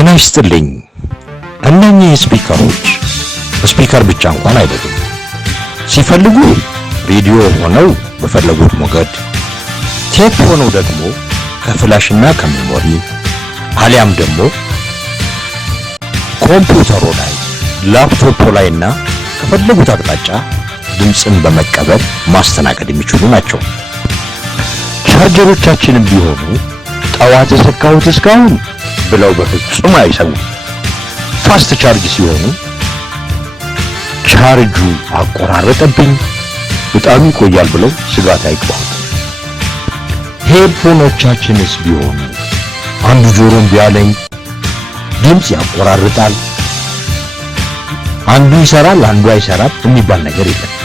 ጤና ይስጥልኝ። እነኚህ ስፒከር ብቻ እንኳን አይደሉም። ሲፈልጉ ሬዲዮ ሆነው በፈለጉት ሞገድ፣ ቴፕ ሆነው ደግሞ ከፍላሽና ከሜሞሪ አሊያም ደግሞ ኮምፒውተሩ ላይ ላፕቶፕ ላይና ከፈለጉት አቅጣጫ ድምፅን በመቀበል ማስተናገድ የሚችሉ ናቸው። ቻርጀሮቻችንም ቢሆኑ ጠዋት የሰካሁት እስካሁን ብለው በፍጹም አይሰሙም። ፋስት ቻርጅ ሲሆኑ ቻርጁ አቆራረጠብኝ በጣም ይቆያል ብለው ስጋት አይግባው። ሄድፎኖቻችንስ ቢሆኑ አንዱ ጆሮን ቢያለኝ ድምፅ ያቆራርጣል፣ አንዱ ይሰራል አንዱ አይሰራም የሚባል ነገር የለም።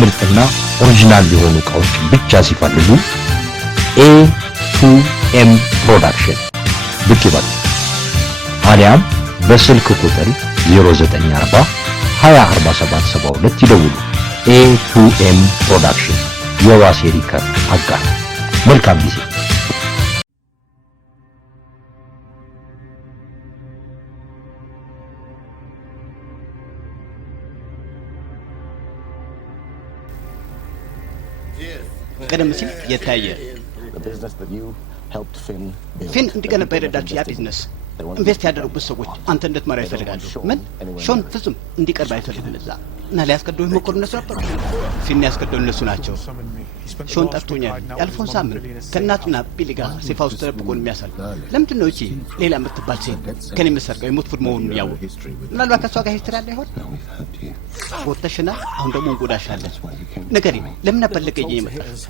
ምርጥና ኦሪጂናል የሆኑ ዕቃዎች ብቻ ሲፈልጉ A2M ፕሮዳክሽን ብቅ ይበሉ። አሊያም በስልክ ቁጥር 0940 204772 ይደውሉ። A2M ፕሮዳክሽን የዋሴ ሪከር አጋር። መልካም ጊዜ። ቀደም ሲል የታየ ፊን እንዲገነባ የረዳችሁ ያ ቢዝነስ ኢንቨስት ያደረጉበት ሰዎች አንተ እንድትመራ ይፈልጋሉ። ምን ሾን ፍጹም እንዲቀርብ አይፈልግም እዛ እና ሊያስቀደው የሞከሩ እነሱ ነበሩ። ፊን ያስቀደው እነሱ ናቸው። ሾን ጠፍቶኛል ያልፎን ሳምንት ከእናቱና ቢሊ ጋር ሴፋ ውስጥ ተደብቆን የሚያሳል ለምንድን ነው እቺ ሌላ የምትባል ሴት ከኔ የምትሰርቀው የሞት ፉድ መሆኑን ያወቅ ምናልባት ከሷ ጋር ሂስትሪ አለ ይሆን? ወጥተሽና አሁን ደግሞ እንጎዳሻለን። ንገሪ ለምን ነበር ልቀየኝ የመጣሽ?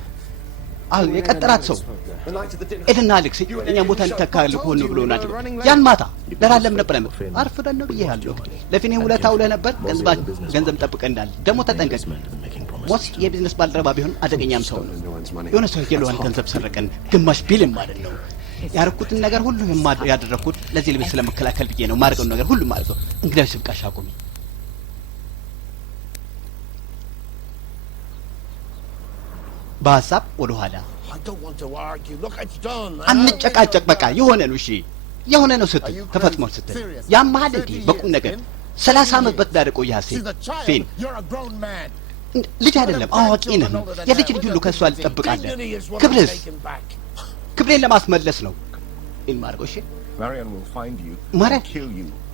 አሁን የቀጠራት ሰው ኤደንና አሌክስ እኛ ቦታ እንተካል ሆነ ብሎናል። ያን ማታ ለራለም ነበር አርፍደን ነው ይያለው ለፊኔ ውለታ ውለ ነበር ገንዘብ ጠብቀ እንዳለ ደግሞ ተጠንቀቅ። ሞስ የቢዝነስ ባልደረባ ቢሆን አደገኛም ሰው ነው። የሆነ ሰው የለዋን ገንዘብ ሰረቀን ግማሽ ቢልም ማለት ነው። ያረኩትን ነገር ሁሉ ያደረኩት ለዚህ ልቤት ስለመከላከል ብዬ ነው። ማርገው ነገር ሁሉ ማርገው እንግዲህ ስብቃሽ አቁሚ። በሐሳብ ወደ ኋላ አንጨቃጨቅ። በቃ የሆነ ነው። እሺ የሆነ ነው ስትል ተፈጽሟል ስትል ያማሃል እንዴ? በቁም ነገር 30 ዓመት በትዳር ቆያሴ ፊን ልጅ አይደለም አዋቂ ነህ። የልጅ ልጅ ሁሉ ከሷ ልጠብቃለህ። ክብሬን ለማስመለስ ነው ኢልማርጎ። እሺ ማርያም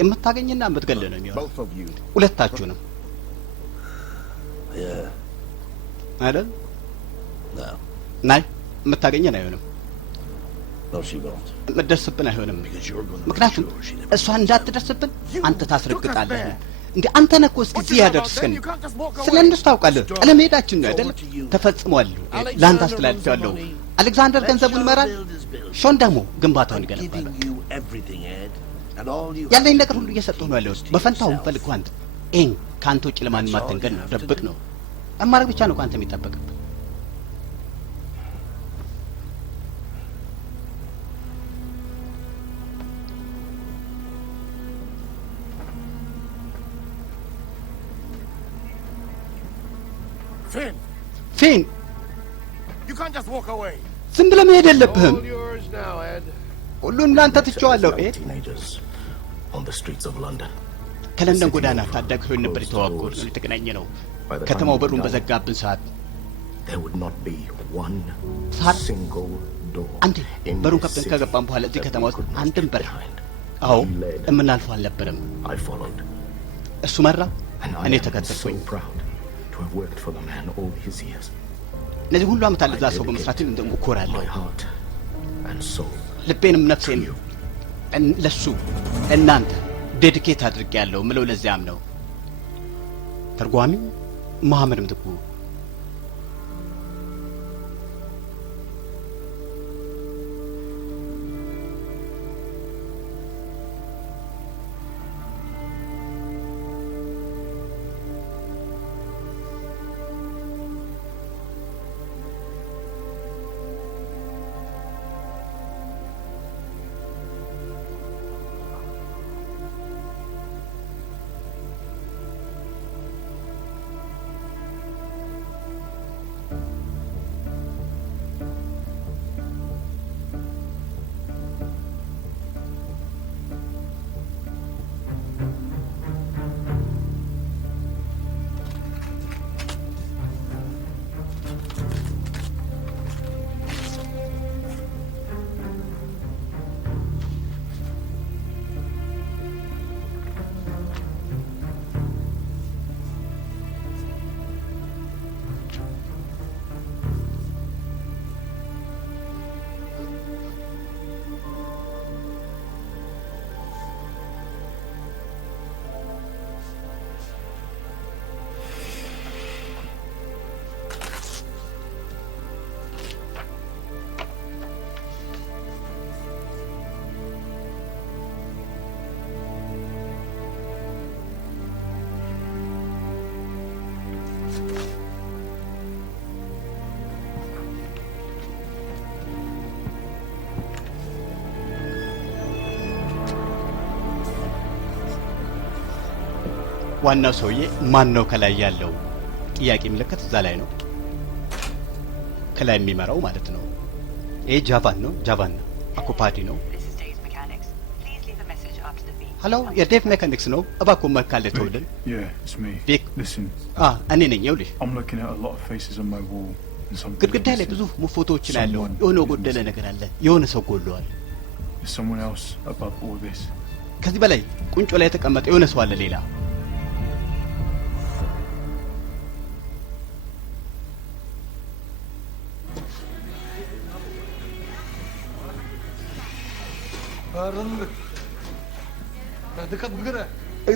የምታገኝና የምትገል ነው የሚሆነው ሁለታችሁንም አይደል? ናይ የምታገኘን አይሆንም። የምትደርስብን አይሆንም። ምክንያቱም እሷ እንዳትደርስብን አንተ ታስረግጣለህ። እንዴ አንተ ነህ እኮ እስከዚህ ያደርስከን። ስለ እነሱ ታውቃለህ። ጥለን መሄዳችን ነው አይደል? ተፈጽሟል። ለአንተ አስተላልፌዋለሁ። አሌክዛንደር ገንዘቡን ይመራል፣ ሾን ደግሞ ግንባታውን ይገነባል። ያለኝ ነገር ሁሉ እየሰጠሁ ነው ያለሁት። በፈንታው ፈልግ አንተ ኤን ከአንተ ውጭ ለማንም አትንገር ነው። ደብቅ ነው አማራጭ ብቻ ነው ከአንተ የሚጠበቅብህ። ፊን ዝም ብለህ መሄድ የለብህም። ሁሉን ላንተ ትቼዋለሁ። ከለንደን ጎዳና ታዳጊ ሆነን ነበር የተዋወቅነው የተገናኘ ነው። ከተማው በሩን በዘጋብን ሰዓት አንዴ በሩን ከፍተን ከገባን በኋላ እዚህ ከተማ ውስጥ አንድም በር የምናልፈው አልነበረም። እሱ መራ፣ እኔ ተከተልኩኝ። እነዚህ ሁሉ ዓመት አለዛ ሰው በመስራት እንደምኮራለሁ። ልቤንም ነፍሴን ለሱ እናንተ ዴዲኬት አድርጌያለሁ ምለው ለዚያም ነው። ተርጓሚ መሐመድ ምትኩ ዋናው ሰውዬ ማን ነው ከላይ ያለው ጥያቄ ምልክት እዛ ላይ ነው ከላይ የሚመራው ማለት ነው ይሄ ጃቫን ነው አኮፓዲ ነው ሄሎ የዴቭ ሜካኒክስ ነው እባክዎ መካለ ተውልን እኔ ነኝ ይኸውልሽ ግድግዳ ላይ ብዙ ፎቶዎችን ያለው የሆነ ጎደለ ነገር አለ የሆነ ሰው ጎለዋል ከዚህ በላይ ቁንጮ ላይ የተቀመጠ የሆነ ሰው አለ ሌላ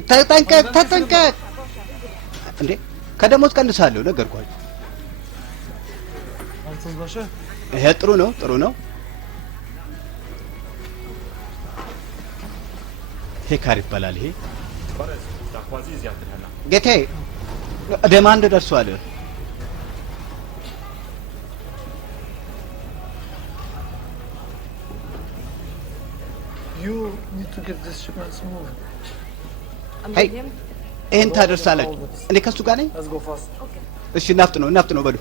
ተጠንቀቅ እንዴ ከደሞዝ ቀንሳለሁ ነገርኳችሁ ይሄ ጥሩ ነው ሄካር ይባላል ይሄ ጌቴ ደማንድ ደርሷል You need to get this shipment moving. Hey, ይሄን ታደርሳለች እኔ ከሱ ጋር ነኝ Let's go fast. እሺ ናፍጥ ነው በሉ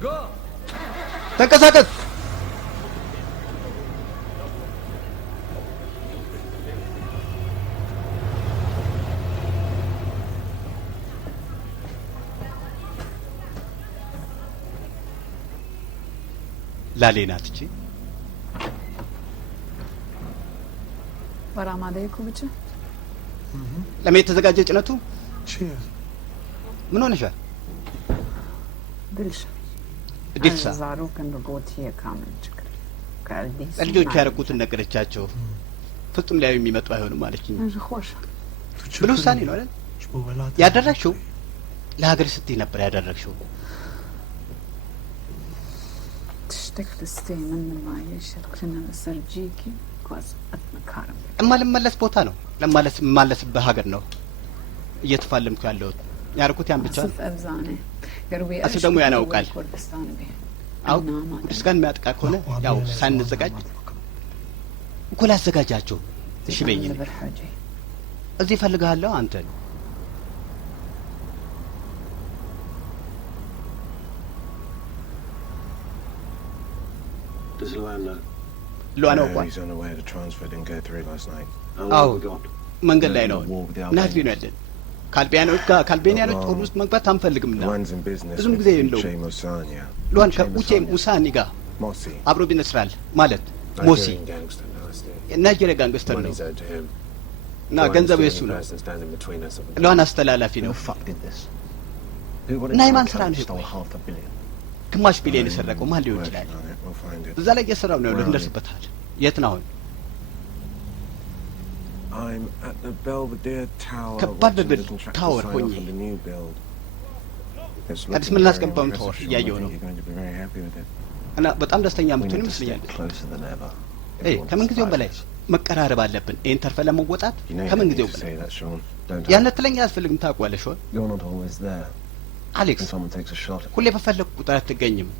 Go. ተንቀሳቀስ ላሌናት እቺ ወራማዴኩብቻ ለምን ተዘጋጀ ጭነቱ Cheers. ምን ሆነሻል ድልሽ ዲልሳ ዛሩ ከንዶቲየ ካመንች ካልዲስ ልጆቹ ያረኩትን ነገረቻቸው ፍጹም ላይ የሚመጡ አይሆንም አለችኝ ሆሽ ብሎ ውሳኔ ነው አይደል ያደረግሽው ለሀገር ስትይ ነበር ያደረግሽው تشتكت من معيشة كنا نسرجيكي كواز أتمكارم እማልመለስ ቦታ ነው ለማለስበት ሀገር ነው እየተፋለምኩ ያለሁት ያርኩት ያን ብቻ أبزاني قربي እሱ ደግሞ ያናውቃል አው ኩርዲስታን የሚያጥቃ ከሆነ ያው ሳንዘጋጅ እኮ ላዘጋጃቸው እሺ በይኝ እዚህ ፈልጋለሁ አንተን Does Luan know? ሉዋን No, አውቋል he's unaware the transfer didn't go through last night. How long አው have we got? መንገድ ላይ ነው ናዝቢ ነው ያለን ካልቤኒያኖች ጦር ውስጥ መግባት አንፈልግምና Luan's in business ብዙም with ጊዜ የለውም Uche Musanya. ሉዋን Uche ከኡቼ Musanya. ሙሳኒ ጋር Mossy. አብሮ ቢነስራል ማለት ሞሲ Nigerian gangster, nasty. ናይጄሪያ ጋንግስተር ነው Money's owed to him. እና Luan's ገንዘቡ the የሱ only ነው person standing between us and the ሉዋን አስተላላፊ ነው Who the fuck did this? Who would እና have የማን ስራ ነው ይሄ? stole half a billion? ግማሽ ቢሊዮን የሰረቀው ማን ሊሆን ይችላል Working on it, we'll find it. እዛ ላይ እየሰራው ነው ያለው እንደርስበታል የት ነው አሁን I'm at the Belvedere Tower. ከባድ watching the በብል contractor ታወር sign ሆኜ off on the new build. It's አዲስ looking ምን very ላስገባውን impressive, ታወር Sean. I እያየሁ think ነው you're going to be very happy with it. እና በጣም ደስተኛ We የምትሆን need to ይመስለኛል stick closer than ever. if ኤ we want to ከምን ጊዜውም survive በላይ this. መቀራረብ አለብን ይሄን ተርፈ ለመወጣት You know you ከምን don't need ጊዜው to በላይ say that, Sean. Don't I? ያነት ለኛ አያስፈልግም ታውቋለሽ ወይ You're not always there. አሌክስ When someone takes a shot at ሁሌ በፈለኩ ቁጥር አትገኝም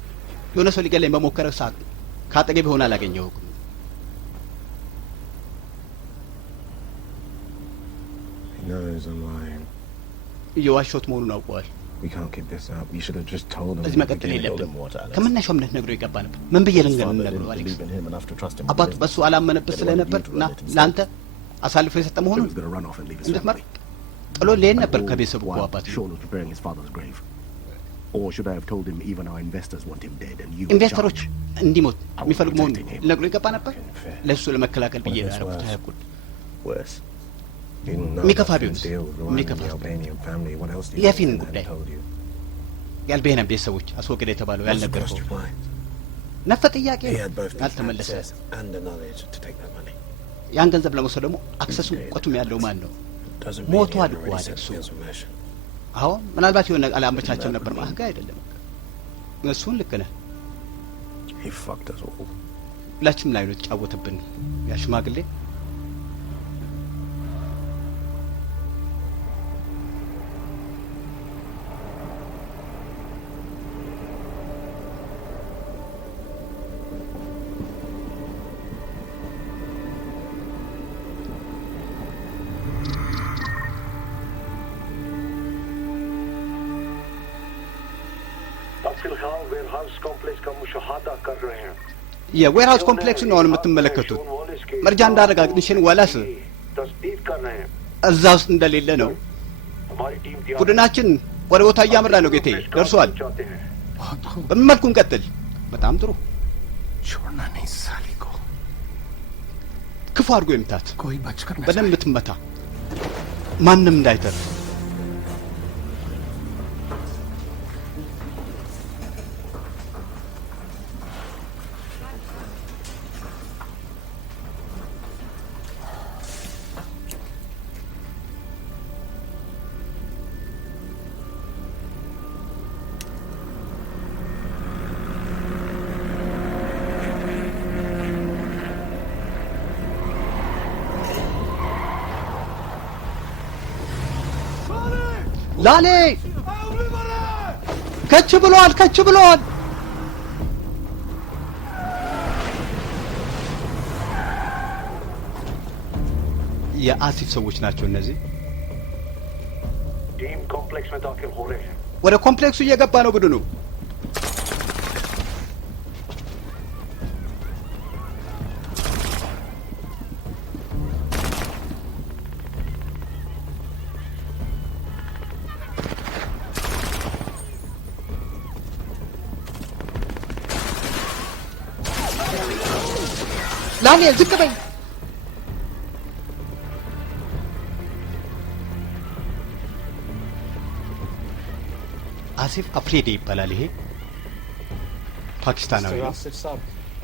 የሆነ ሰው ሊገለኝ በሞከረ ሰዓት ካጠገብ ሆነ አላገኘሁም He knows I'm lying. እየዋሸሁት መሆኑን አውቀዋል We can't keep this up. You should have just told him. እዚህ at the መቀጠል beginning. የለብንም him what, Alex? ከመነሻው እምነት ነግሮ ይገባ ነበር ምን ብዬ His ልንገር father ነግሮ didn't አሌክስ believe in him enough to trust him with አባቱ the በሱ business. አላመነበት They wanted ስለነበር you to እና run it himself. ለአንተ አሳልፎ የሰጠ He መሆኑን was going to run off and leave his እንድትመር family. ጥሎ ሊሄድ ነበር All ከቤተሰቡ እኮ while አባቱ Sean was preparing his father's grave. Or should I have told him even our investors want him dead and you in ኢንቨስተሮች charge? እንዲሞት የሚፈልጉ መሆኑን ነግሮ ይገባ ነበር Unfair. ለእሱ ለመከላከል ብዬ What if it's ያደረኩት worse? ያኩል Worse. You didn't know Mika about Finn's Fabius. deal with Luan and Mika the Fabius. Albanian family. What else do you Yeah, think Finn Finn good day. hadn't told you? ያልቤናን ቤተሰቦች አስወገደ የተባለው What's the ያልነገርከው question? Why? ነፈ ጥያቄ He had both the አልተመለሰ access and the knowledge to take that money. ያን ገንዘብ ለመውሰድ ደግሞ አክሰሱ እውቀቱም ያለው ማን ነው Doesn't mean he ሞቷል hadn't እኮ already አለ set እሱ the information. አሁን ምናልባት የሆነ አላመቻቸው ነበር ማህጋ አይደለም እሱን ልክ ነህ He fucked us all. ሁላችንም ላይ ነው የተጫወተብን ያ ሽማግሌ फिलहाल warehouse complex का मुशाहादा कर रहे हैं የዌርሃውስ ኮምፕሌክስ ነው የምትመለከቱት። መርጃ እንዳረጋግጥ ሽን ወላስ तस्दीक कर रहे हैं እዛ ውስጥ እንደሌለ ነው። हमारी टीम ቡድናችን ወደ ቦታ እያመራ ነው ጌቴ፣ ደርሷል። चाहते हैं በምን መልኩ እንቀጥል? በጣም ጥሩ። छोड़ना नहीं साली को ክፉ አድርጎ ይምታት፣ कोई बचकर न በደንብ ትመታ፣ ማንም እንዳይተርፍ። ላሌ ከች ብሏል፣ ከች ብሏል። የአሲፍ ሰዎች ናቸው እነዚህ። टीम कॉम्प्लेक्स में दाखिल हो रहे हैं ወደ ኮምፕሌክሱ እየገባ ነው ቡድኑ። ላኔ ዝቅ በይ። አሲፍ አፍሬዴ ይባላል። ይሄ ፓኪስታናዊ ነው።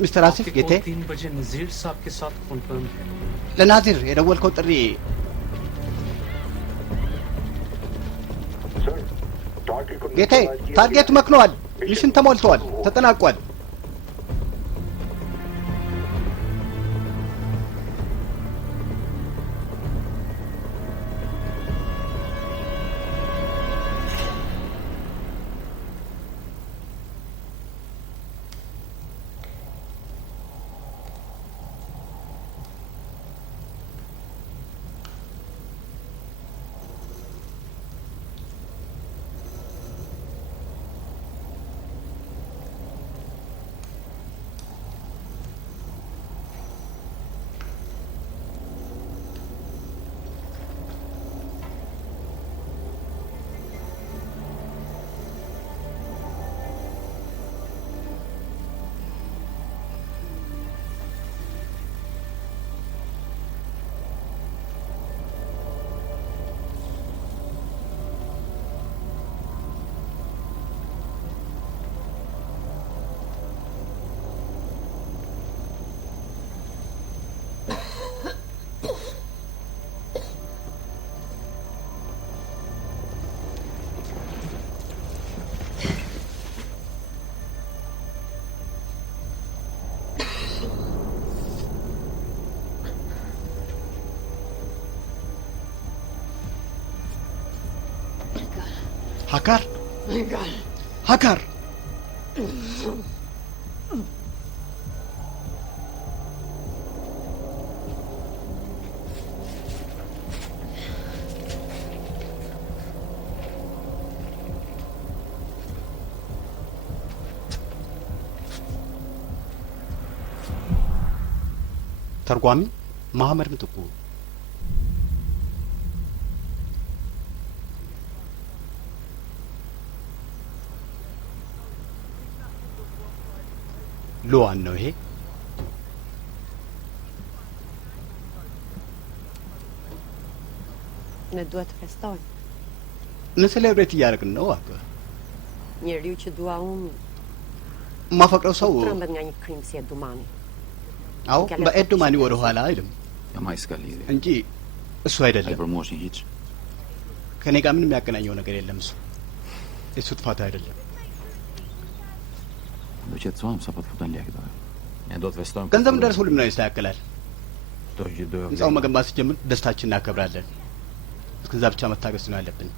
ሚስተር አሲፍ ጌቴ፣ 3 बजे नजीर साहब के साथ कंफर्म है। ለናዚር የደወልከው ጥሪ सर टारगेट को ጌቴ፣ ታርጌቱ መክኗል። ሚሽን ተሞልቷል፣ ተጠናቋል። ሀካር ሀካር ተርጓሚ መሐመድ ምትኩ ሉዋን ነው ይሄ። Nedua të festoj. ምን ሴሌብሬት እያደረግን ነው? አከ Njeriu që dua unë ማፈቅረው ሰው trembet nga një krim si Edumani. አዎ በኤዱማኒ ወደ ኋላ አይልም Ja mai ska lidhje. እንጂ እሱ አይደለም። Ai për mua është një hiç. ከኔ ጋር ምንም ያገናኘው ነገር የለም። እሱ እሱ ጥፋት አይደለም። Do qetësohem sapo të futen lekët atë. Ne do të festojmë. ገንዘብ እንደርስ ሁሉም ነው ይስተካከላል። Do që do. ህንጻው መገንባት ሲጀምር ደስታችን እናከብራለን። እስከዛ ብቻ መታገስ ነው ያለብን።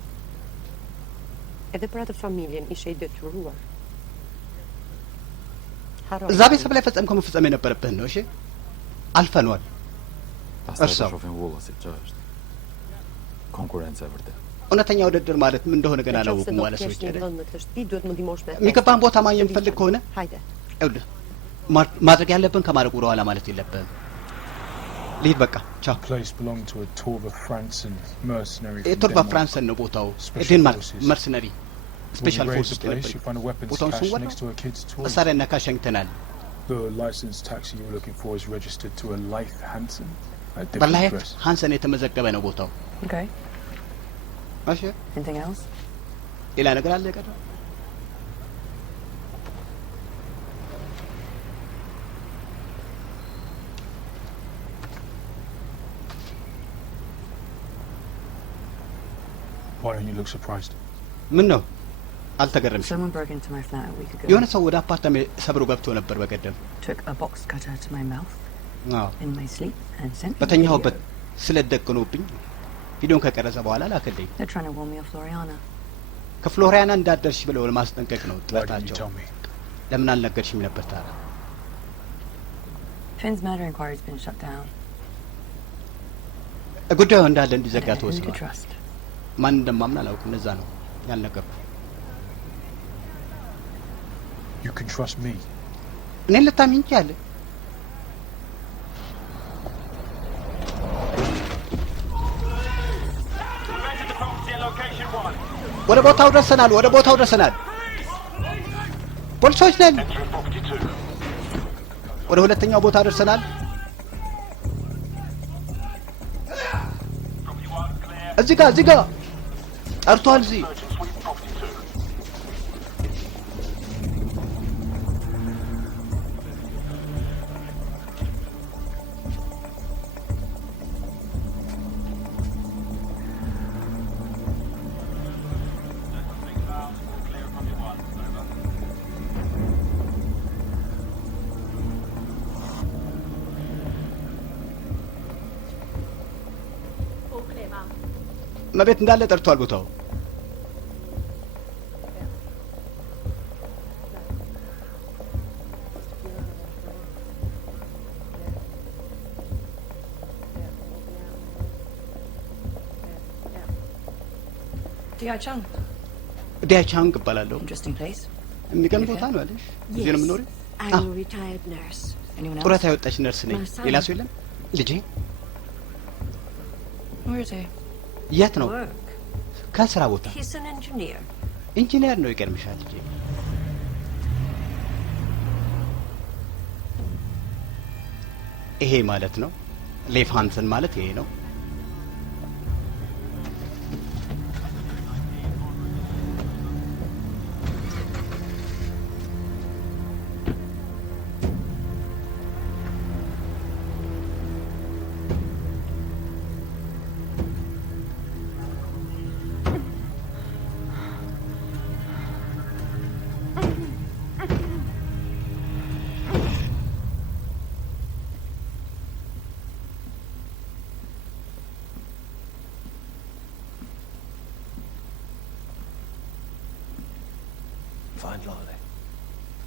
Edhe për atë familjen ishe i detyruar. እዛ ቤተሰብ ላይ ፈጸምከው መፈጸም የነበረብህን ነው። እሺ አልፈኗል። Pastaj do Ersa. shohim vullasit ç'është. Konkurrencë e vërtet. እውነተኛ ውድድር ማለት ምን እንደሆነ ገና አላወቁም ማለት ሰዎች አይደል? የሚገባን ቦታ ማግኘት የምፈልግ ከሆነ ማድረግ ያለብን ከማድረግ ወደኋላ ማለት የለብንም። ልሂድ በቃ ቻው። የቶርቫ ፍራንሰን ነው ቦታው። ዴንማርክ መርሰነሪ ስፔሻል ፎርስ ውስጥ ነበር። ቦታውን ስንወራ መሳሪያና ካሽ አግኝተናል። በላይፍ ሃንሰን የተመዘገበ ነው ቦታው። እሺ ሌላ ነገር አለ ቀረ? Why don't you look surprised? ምን ነው አልተገረምሽም? የሆነ ሰው ወደ አፓርታሜ ሰብሮ ገብቶ ነበር በቀደም። በተኛሁበት ስለደቅኖብኝ ቪዲዮን ከቀረጸ በኋላ ላከልኝ። ከፍሎሪያና እንዳደርሽ ብለው ለማስጠንቀቅ ነው ጥረታቸው። ለምን አልነገርሽም ነበር ታዲያ? ጉዳዩ እንዳለ እንዲዘጋ ተወስኗል። ማን እንደማምን አላውቅም። እዛ ነው ያልነገርኩ። You can trust me. እኔን ልታምኚ እንችያለሽ። ወደ ቦታው ደርሰናል። ወደ ቦታው ደርሰናል። ፖሊሶች ነን። ወደ ሁለተኛው ቦታ ደርሰናል። እዚህ ጋር ጠርቷል። እዚህ መቤት እንዳለ ጠርቷል ቦታው። ዲያቻንግ እባላለሁ። የሚገርም ቦታ ነው አለሽ። እዚህ ነው የምኖሪው? ጡረታ የወጣች ነርስ ነኝ። ሌላ ሰው የለም? ልጄ የት ነው? ከስራ ቦታ ኢንጂነር ነው። ይገርምሻል ልጄ። ይሄ ማለት ነው ሌፍ ሃንሰን ማለት ይሄ ነው።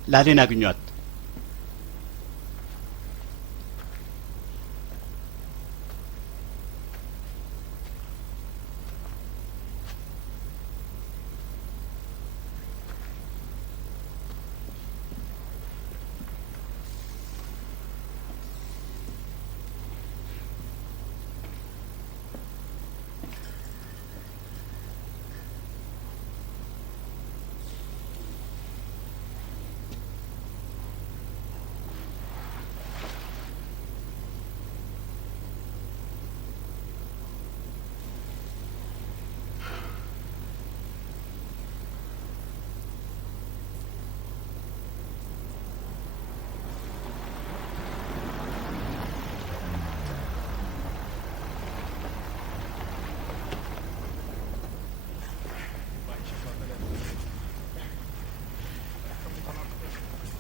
ላዴን አግኟት።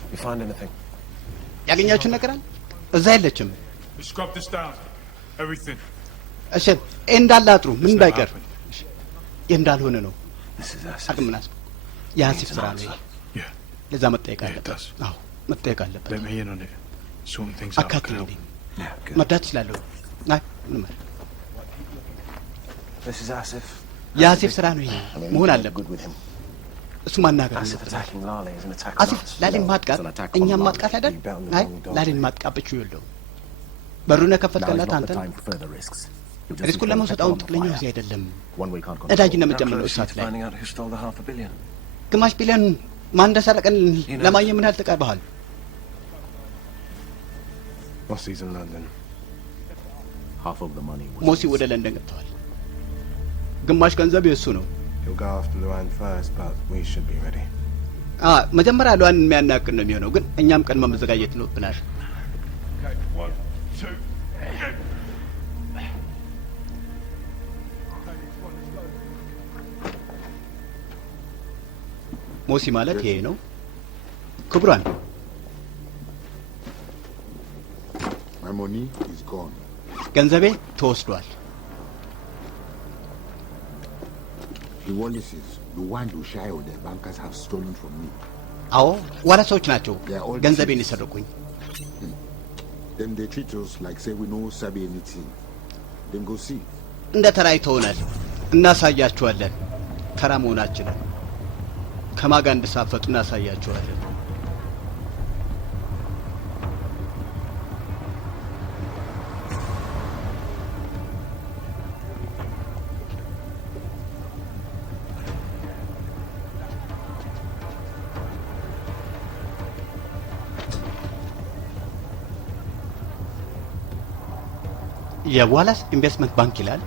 You find anything? ያገኛችሁ ነገር አለ? እዛ የለችም። እሺ እንዳለ አጥሩ። ምን እንዳይቀር እንዳልሆነ ነው። አቅምናስ የአሲፍ ስራ ነው። ለዛ መጠየቅ አለበት። አዎ መጠየቅ አለበት። አካትልኝ መርዳት እችላለሁ። አይ ምንም This is Asif. የአሲፍ ስራ ነው ይሄ መሆን አለበት። እሱ ማናገር አለ። አሲፍ ላሊን ማጥቃት እኛም ማጥቃት አይደል? አይ ላሊን ማጥቃት ብቻ ይወልደው በሩን ከፈትከላት አንተ ሪስኩን ለመውሰድ አሁን ትክክለኛው ጊዜ አይደለም። ነዳጅ እንደምጨምር ነው እሳት ላይ ግማሽ ቢሊዮን ማን እንደሰረቀን ለማየት ምን ያህል ተቀርበሃል? Mossy's in London. Half of the money was... ሞሲ ወደ ለንደን ገብተዋል። ግማሽ ገንዘብ የእሱ ነው። He'll go after Luan first, but we should be ready. መጀመሪያ ሉዋን የሚያናቅን ነው የሚሆነው፣ ግን እኛም ቀድመን መዘጋጀት ነው ብናል። ሞሲ ማለት ይሄ ነው። ክቡራን My money is gone. ገንዘቤ ተወስዷል። The Wallaces, the one who shy of the bankers have stolen from me. አዎ ዋላሶች ናቸው ገንዘቤን የሰረቁኝ። Then they treat us like say we know sabi anything. Then go see. እንደ ተራይተውናል። እናሳያቸዋለን ተራ መሆናችንን። ከማጋ እንድሳፈጡ እናሳያቸዋለን። የዋላስ ኢንቨስትመንት ባንክ ይላል።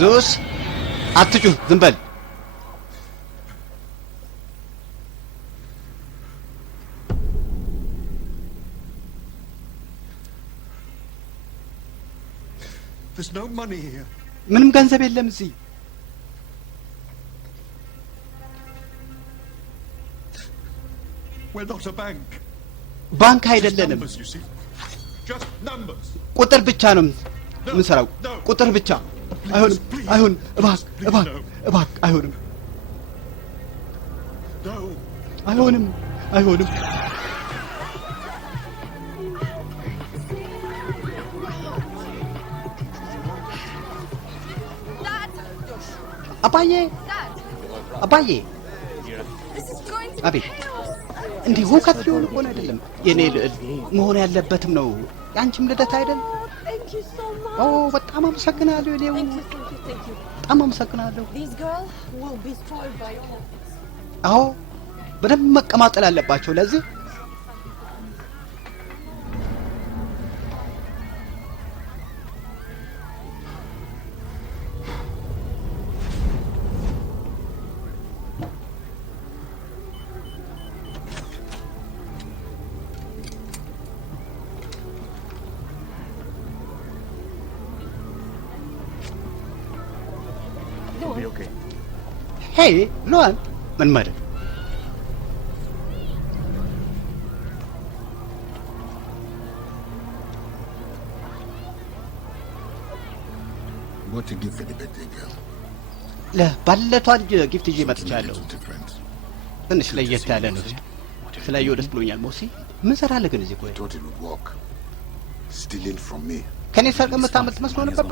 ዙስ አትጩህ፣ ዝም በል። There's no money here. ምንም ገንዘብ የለም እዚህ። We're not a bank. ባንክ አይደለንም። Just numbers. ቁጥር ብቻ ነው የምንሰራው። ቁጥር ብቻ። አይሆንም፣ አይሆንም። እባክህ አይሆንም፣ አይሆንም፣ አይሆንም። አባዬ፣ አባዬ፣ አቤት። እንዲህ ሁከት ሊሆን እኮ ነው። አይደለም የኔ ልዕል መሆን ያለበትም ነው። ያንቺም ልደት አይደል? ኦ በጣም አመሰግናለሁ። እኔው በጣም አመሰግናለሁ። አዎ በደንብ መቀማጠል አለባቸው። ለዚህ ሄይ ሉዋን ምን ማለት What a gift for the birthday girl. ለባለቷን ጊፍት ይዤ መጥቻለሁ። ትንሽ ለየት ያለ ነው። ስላየው ደስ ብሎኛል። ሞሲ ምን ሰራለህ ግን እዚህ? ቆይ stealing from me. ከኔ ሰርቀህ የምታመልጥ መስሎ ነበር።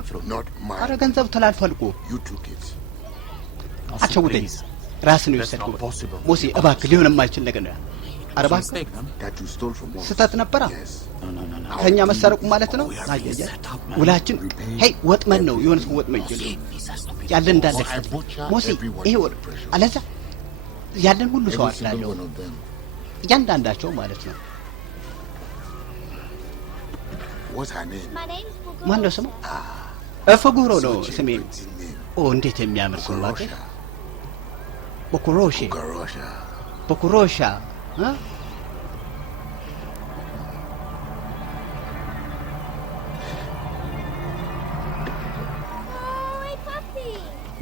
አረ ገንዘብ ተላልፏል እኮ። አትሸውደኝ። ራስን ነው የወሰድከው ሞሲ። እባክህ ሊሆን የማይችል ነገር ነው። አረ እባክህ ስህተት ነበራ። ከኛ መሰረቁ ማለት ነው። አየየ ውላችን ሄይ ወጥመን ነው። የሆነ ሰው ወጥመን ይችላል ያለን እንዳለ ሞሲ። ይሄ አለዛ ያለን ሁሉ ሰው አስላለው እያንዳንዳቸው ማለት ነው። ማን ነው ስሙ? ፍጉሮ ነው ስሜ። ኦ እንዴት የሚያምር ስም ማለት ቦኩሮሺ ቦኩሮሻ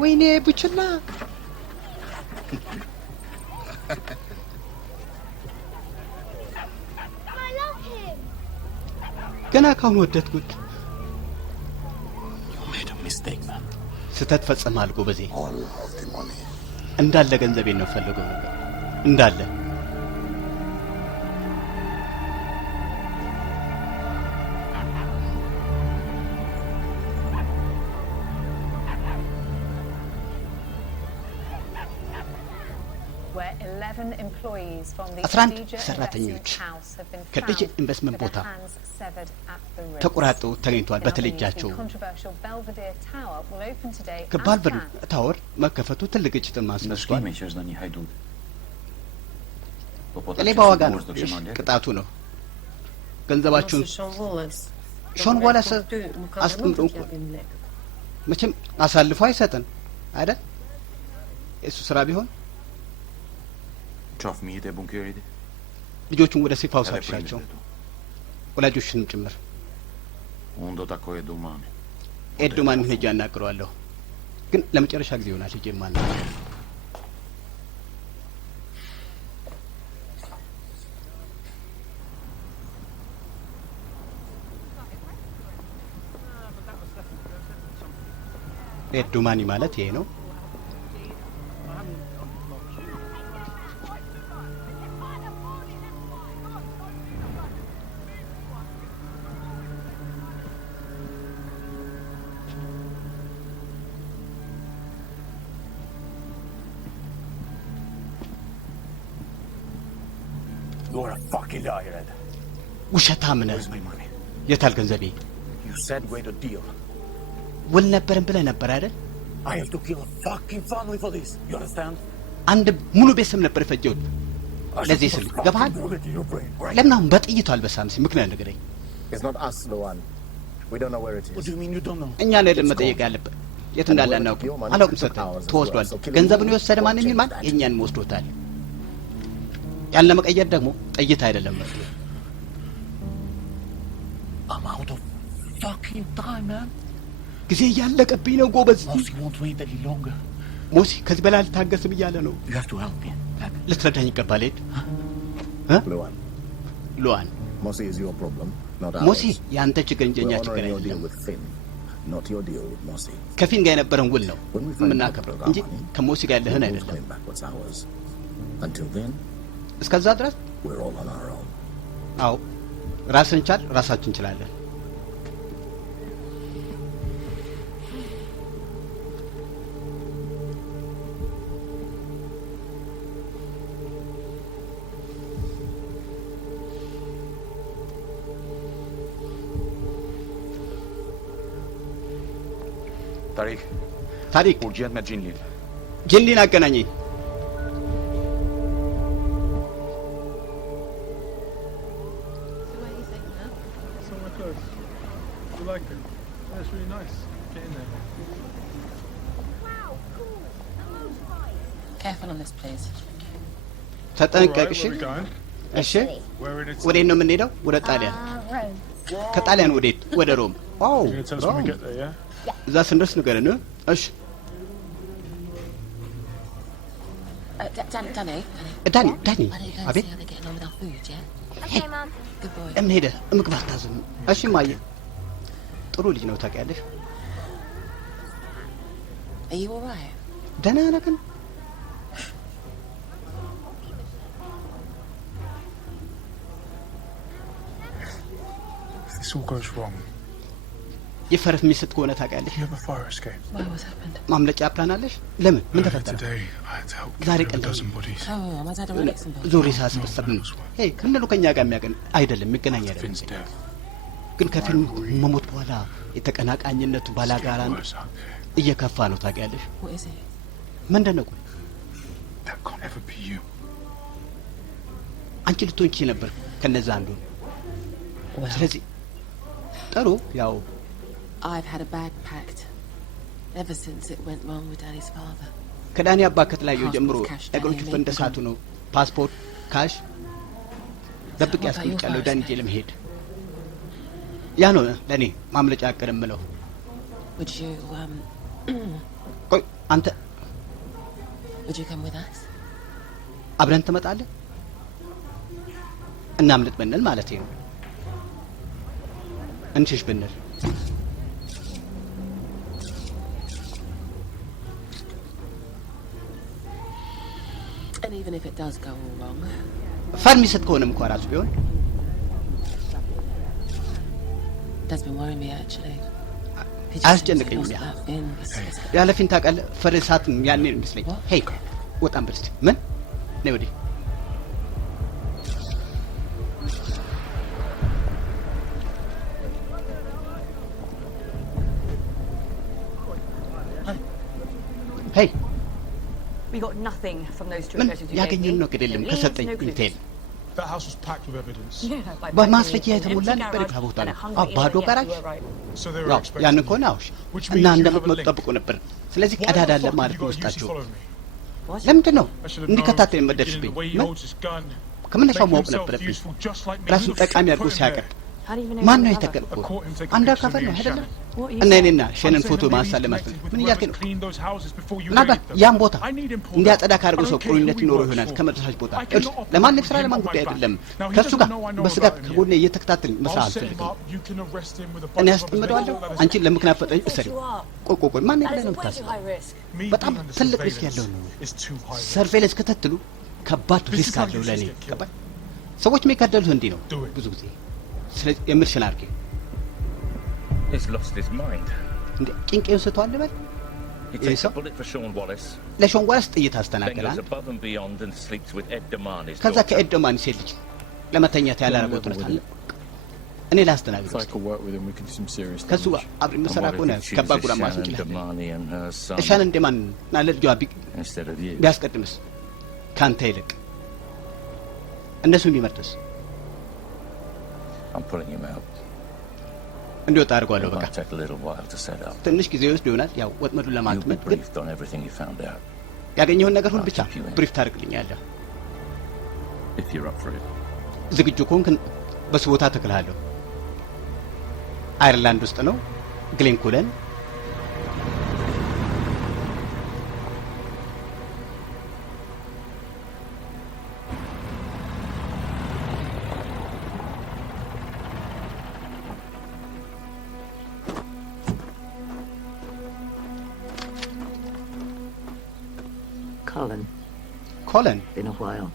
ወይኔ ቡችላ ገና ካሁን ወደድኩት። ስህተት ፈጽመሃል ጎበዜ። እንዳለ ገንዘቤን ነው ፈልገው ነበር እንዳለ። አስራንድ ሰራተኞች ከዲጄ ኢንቨስትመንት ቦታ ተቆራርጠው ተገኝተዋል። በተለያቸው ከባልቨር ታወር መከፈቱ ትልቅ ግጭትን ማስነስቷል። ሌባ ዋጋ ነው፣ ቅጣቱ ነው። ገንዘባችሁን ሾን ዋላስ አስቀምጡ። መቼም አሳልፎ አይሰጥን አይደል? እሱ ስራ ቢሆን ልጆቹን ወደ ሴፍ ሃውስ አድርሻቸው፣ ወላጆችንም ጭምር። ኤዱማን ሄጄ አናግረዋለሁ፣ ግን ለመጨረሻ ጊዜ ይሆናል ሄጄ ማለት ነው። ኤዱማኒ ማለት ይሄ ነው። You're a fucking liar, Ed. ውሸታም ነህ። የታል ገንዘቤ? You said we had a deal. ውል ነበርን ብለህ ነበር አይደል? I have to kill a fucking family for this. You understand? አንድ ሙሉ ቤተሰብ ነበር የፈጀሁት ለዚህ ስል ገባሃል? ለምን አሁን በጥይቱ አልበሳም? እስኪ ምክንያት ንገረኝ። It's not us, Luan. We don't know where it is. What do you mean you don't know? እኛ ነን መጠየቅ ያለብን። የት እንዳለ አናውቅም። አላውቅም። ሰጠን ተወስዷል። ገንዘቡን የወሰደ ማን የሚል ማን የእኛን ወስዶታል። ያን ለመቀየር ደግሞ ጥይት አይደለም ማለት ነው። I'm out of fucking time, man. ጊዜ እያለቀብኝ ነው ጎበዝ። Mosi won't wait any longer. ሞሲ ከዚህ በላይ አልታገስም እያለ ነው። You have to help me. ልትረዳኝ ይገባል። ሄድ Luan. ሉዋን Mosi is your problem, not ours. ሞሲ ያንተ ችግር እንጂ የእኛ ችግር We're honoring your deal አይደለም። with Finn, not your deal with Mosi. ከፊን ጋር የነበረን ውል ነው When we find out የምናከብረው about እንጂ our money, ከሞሲ ጋር ያለህን we'll አይደለም። claim back what's ours. Until then, እስከዛ ድረስ we're all on our own. አዎ ራስን ቻል፣ ራሳችን እንችላለን። ታሪክ ታሪክ urgent med Jinlin. ጂንሊን አገናኘኝ። So my clothes. You like them? That's really nice. Get in there. Careful on this, please. ተጠንቀቅ። እሺ Where are we going? እሺ። We're in Italy. ወዴት ነው የምንሄደው? ወደ ጣሊያን። ከጣሊያን ወዴት? ወደ ሮም። ኦ You're gonna tell us when we get there, yeah? እዛ ስንደርስ ንገረን። እሺ Danny. ዳኒ አቤት። How they're getting on with our food, yeah? Okay, Mum. Good boy. እንሄደ ምግብ አታዝም። እሺ ማየ ጥሩ ልጅ ነው ታውቂያለሽ። Are you all right? ደህና ነህ ግን? this all goes wrong, የፈረስ ሚስት ከሆነ ታውቂያለሽ? you have a fire escape. Why, what happened? ማምለጫ ፕላን አለሽ? ለምን? ምን Earlier ተፈጠረ? today, I had to help ዛሬ clear ቀን a dozen bodies. Oh, my dad already explained. ዙሪ ሳስበሰብ ነው። ሄይ ምንድን ነው ከኛ ጋር የሚያገን አይደለም፣ የሚገናኝ አይደለም። Finn's death. ግን ከፊልም መሞት በኋላ የተቀናቃኝነቱ ባላጋራን Worse out there. እየከፋ ነው ታውቂያለሽ? What is it? ምንድን ነው? ቆይ That can't ever be you. አንቺ ልትሆን ትችይ ነበር ከነዛ አንዱ። ስለዚህ ጥሩ ያው I've had a bag packed ever since it went wrong with Danny's father. ከዳኒ አባት ከተለያየው ጀምሮ ነገሮች እንደሳቱ ነው። ፓስፖርት፣ ካሽ ደብቄ ያስቀምጫለሁ ዳኒ ጄ ለመሄድ። ያ ነው ለኔ ማምለጫ አቅር የምለው። Would you ቆይ አንተ would you come with us? አብረን ትመጣለህ? እናምልጥ ብንል ማለት ነው። እንሽሽ ብንል And even if it does go all wrong, ፈርሚ ስትሆንም እንኳን ራሱ ቢሆን that's been worrying me actually. አያስጨንቀኝም። ያለ ፊን ታውቃለህ፣ ፈረሳት ያኔ ነው የሚመስለኝ። ሄይ ወጣም ብልስ ምን ነው ወዲህ ሄይ We got nothing from those two addresses you gave ያገኘን me. ነው ከደለም ከሰጠኝ ኢንቴል That house was packed with evidence. በማስረጃ የተሞላ ነበር። ከቦታ ነው ባዶ ጋራጅ So they were ያው expecting ያን you. ከሆነ አውሽ Which እና means you have a እንደምትመጡ link. ጠብቁ ነበር። ስለዚህ Why ቀዳዳ the አለ fuck ማለት have ነው you got ውስጣችሁ። used to follow me? ለምንድን ነው I should have known እንዲከታተል from the የመደብሽብኝ? beginning the way he ምን holds his gun. ከመነሻው Make ማወቅ himself ነበረብኝ። useful just like me. ራሱን Who the ጠቃሚ fuck አድርጎ put him ሲያቀርብ there? How do you even know ማን ነው another? የተከልኩ? I caught him taking አንድ pictures አካፈል of me ነው and አይደለ? Shannon. What are you እና saying? እኔና I'm ሸነን saying ፎቶ that maybe ማንሳት he's ለማስፈል connected with ምን እያልክ whoever ነው? cleaned those houses before you ምናልባት raided them. ያን ቦታ I need him pulled እንዲያጸዳ up. ካደረገው I ሰው don't care who ቁርኝነት he ይኖረው works ይሆናል for. ከመድረሳች ቦታ I can operate ለማንም with ስራ him ለማን on my ጉዳይ back. አይደለም። Now, he ከእሱ doesn't ጋር know I know በስጋት about him ከጎኔ yet. እየተከታተል መስራት I'll set him አልፈልግም። up. You can arrest him with a እኔ bunch of others. ያስጠምደዋለሁ፣ Let us- አንቺን ለምክንያት ፈጠኝ እሰሪው። ቆይ ቆይ ቆይ ማን That ብለህ is ነው way too የምታስበው? high risk. Me በጣም being under ትልቅ ሪስክ ያለው surveillance ነው። is too high risk. ሰርቬለንስ ከተትሉ ከባድ This is ሪስክ how አለው you ለእኔ get killed. ገባኝ። ሰዎች የሚገደሉት እንዲህ ነው Do it. ብዙ ጊዜ። ስለዚህ የምልሽን አድርጌ He's lost his mind. እንደ ጭንቄውን ስተዋል ልበል። He ይህ takes a ሰው bullet for Sean Wallace, ለሾን ዋላስ ጥይት then አስተናገዳል። goes above and beyond and sleeps with Ed Damani's ከዛ daughter. ከኤዶማን ሴት ልጅ ለመተኛት ያላረገው ጥረት አለ። እኔ ላስተናግድ If I could work with him, we could do some serious ከሱ damage. አብሬ And መሰራ what if ከሆነ he ከባድ chooses ጉዳት ማድረስ Shannon እንችላለን። Damani and her son ሻን እንደማን እና ለልጇ instead of you? ቢያስቀድምስ ካንተ ይልቅ እነሱን ቢመርጥስ? I'm pulling him out. እንዲወጣ አድርጓለሁ። It በቃ might take a little while to set up. ትንሽ ጊዜ ይወስድ ይሆናል። ያው ወጥመዱን You'll be ለማጥመድ ግን briefed on everything you found out. ያገኘውን ነገር ሁሉ ብቻ ብሪፍ ታደርግልኛለህ። If you're up for it. ዝግጁ ከሆንክ በሱ ቦታ ተክልሃለሁ። አይርላንድ ውስጥ ነው ግሌን ኩለን Colin. ኮለን Been a while.